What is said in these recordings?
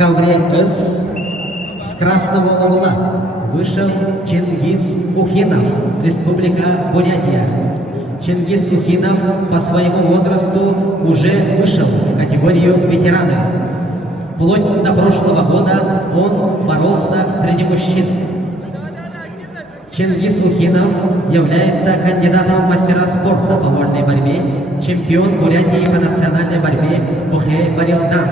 ковре С с красного угла вышел Чингис Ухинов, Республика Бурятия. Чингис Ухинов по своему возрасту уже вышел в категорию ветераны. Вплоть до прошлого года он боролся среди мужчин. Чингис Ухинов является кандидатом в мастера спорта по вольной борьбе, чемпион Бурятии по национальной борьбе Бухей Барилдан,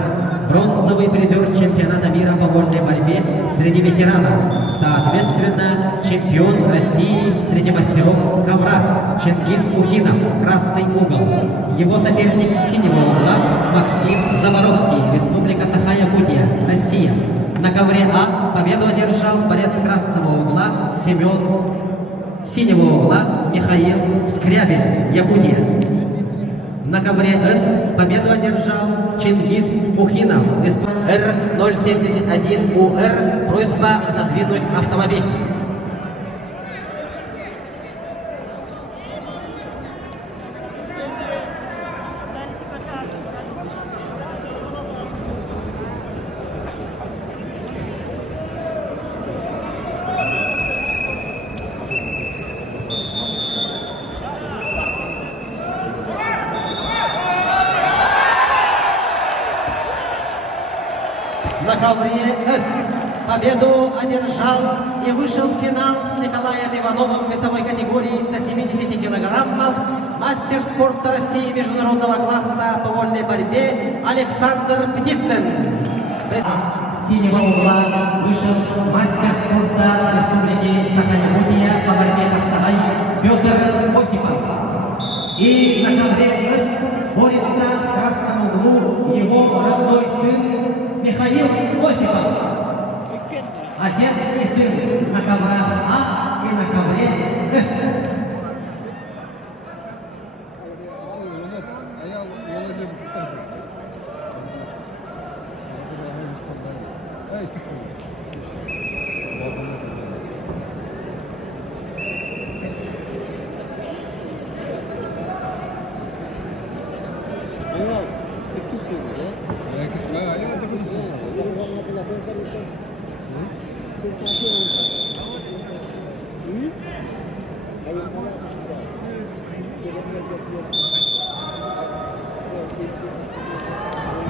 бронзовый призер чемпионата мира по вольной борьбе среди ветеранов, соответственно, чемпион России среди мастеров ковра Чингис Ухинов, красный угол. Его соперник с синего угла Максим Заборовский, Республика Саха-Якутия, Россия. На ковре А победу одержал борец красного угла Семен, синего угла Михаил Скрябин, Якутия. На ковре С победу одержал Чингис Ухинов, Р-071УР. Просьба отодвинуть автомобиль. На ковре С победу одержал и вышел в финал с Николаем Ивановым в весовой категории до 70 килограммов мастер спорта России международного класса по вольной борьбе Александр Птицын. С синего угла вышел мастер спорта Республики Саха-Якутия по борьбе Хапсагай Петр Осипов. И на ковре С борется в красном углу его родной сын Михаил Осипов. Отец и сын на коврах А и на ковре С.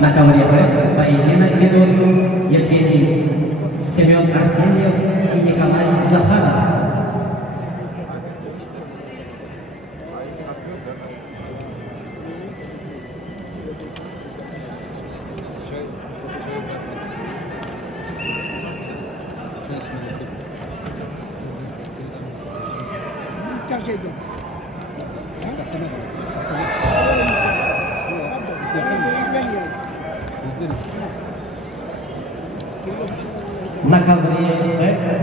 На ковре Б поединок ведут Евгений Семен Артемьев и Николай Захаров. На ковре Б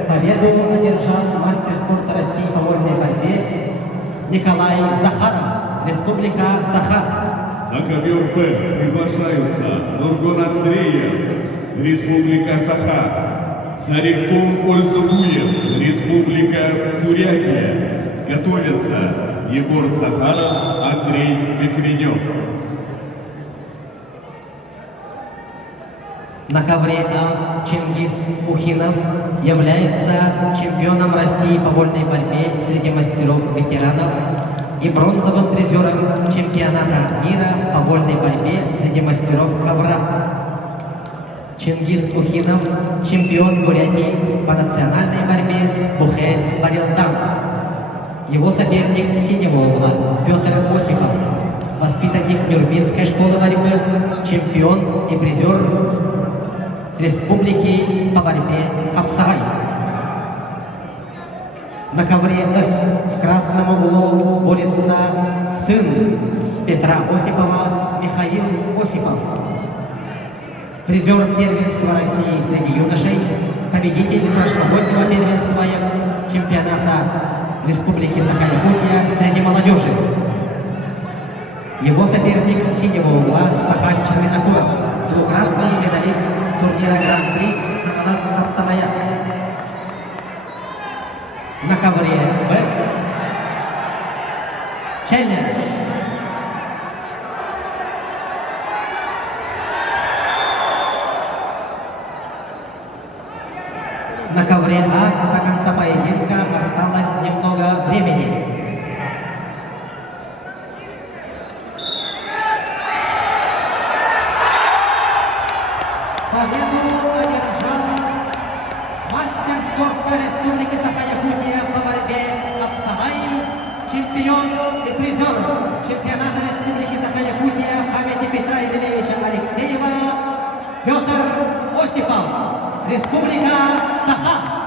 победу одержал мастер спорта России по вольной борьбе Николай Захаров, Республика Саха. На ковер Б приглашаются Нургон Андреев, Республика Саха, Сарихтон Ользугуев, Республика Бурятия. Готовятся Егор Захаров, Андрей Михренев. На ковре А Чингис Ухинов является чемпионом России по вольной борьбе среди мастеров-ветеранов и бронзовым призером чемпионата мира по вольной борьбе среди мастеров ковра. Чингис Ухинов – чемпион Бурятии по национальной борьбе Бухей Барилдан. Его соперник с синего угла Петр Осипов, воспитанник Нюрбинской школы борьбы, чемпион и призер Республики по борьбе Хапсагай. На ковре С в красном углу борется сын Петра Осипова Михаил Осипов, призер первенства России среди юношей, победитель прошлогоднего первенства чемпионата Республики Саха-Якутия среди молодежи. Его соперник с синего угла Сахан Червинокуров, двукратный медалист турнира Гран-при Николас Хапсагая. На ковре Б челлендж. На ковре А до конца поединка осталось немного времени. Победу одержал мастер спорта Республики Саха-Якутия по борьбе Апсалай, чемпион и призер чемпионата Республики Саха-Якутия в памяти Петра Еремеевича Алексеева Петр Осипов, Республика Саха.